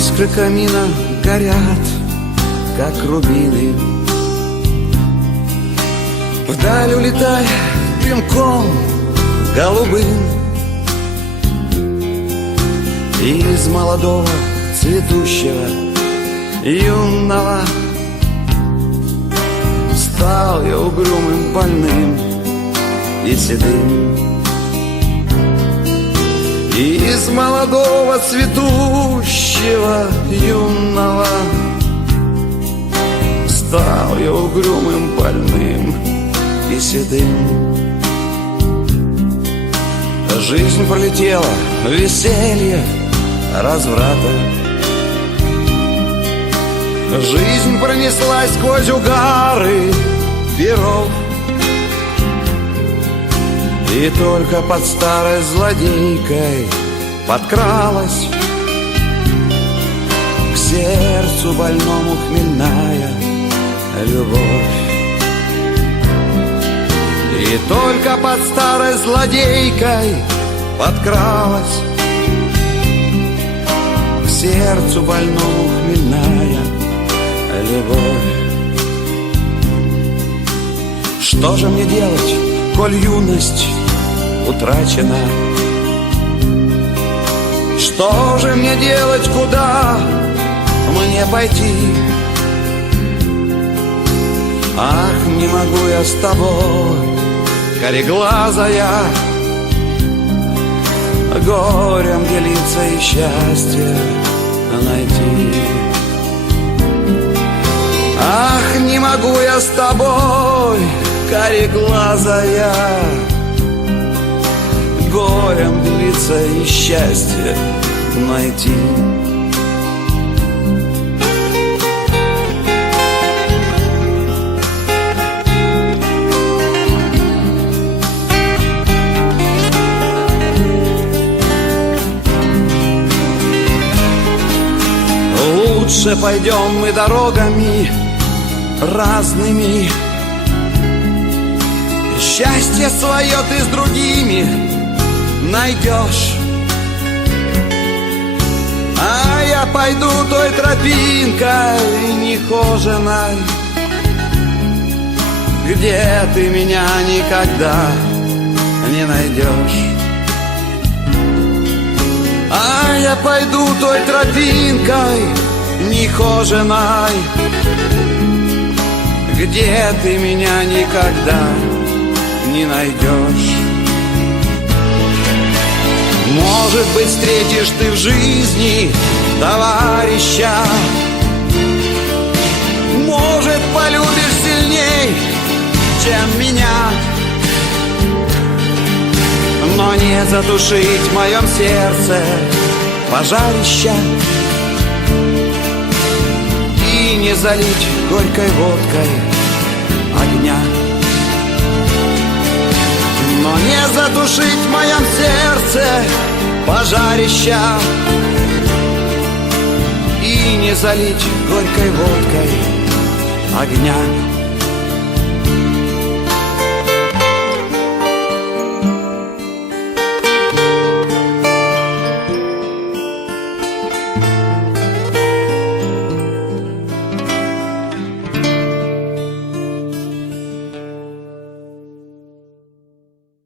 Искры камина горят, как рубины. Вдаль улетай дымком голубым. Из молодого цветущего юного стал я угрюмым, больным и седым. Из молодого цветущего юного стал я угрюмым, больным и седым. Жизнь пролетела, веселье, разврата. Жизнь пронеслась сквозь угары перов. И только под старой злодейкой подкралась к сердцу больному хмельная любовь. И только под старой злодейкой подкралась к сердцу больному хмельная любовь. Что же мне делать, коль юность утрачена? Что же мне делать, куда мне пойти? Ах, не могу я с тобой, кореглазая, горем делиться и счастье найти. Ах, не могу я с тобой, кореглазая, горем делиться и счастье найти. Лучше пойдем мы дорогами разными. Счастье свое ты с другими найдешь, а я пойду той тропинкой нехоженой, где ты меня никогда не найдешь. А я пойду той тропинкой нехоженой, где ты меня никогда не найдешь. Может быть, встретишь ты в жизни товарища, может, полюбишь сильней, чем меня, но не затушить в моем сердце пожарища и не залить горькой водкой огня. Но не затушить в моем сердце пожарища и не залить горькой водкой огня.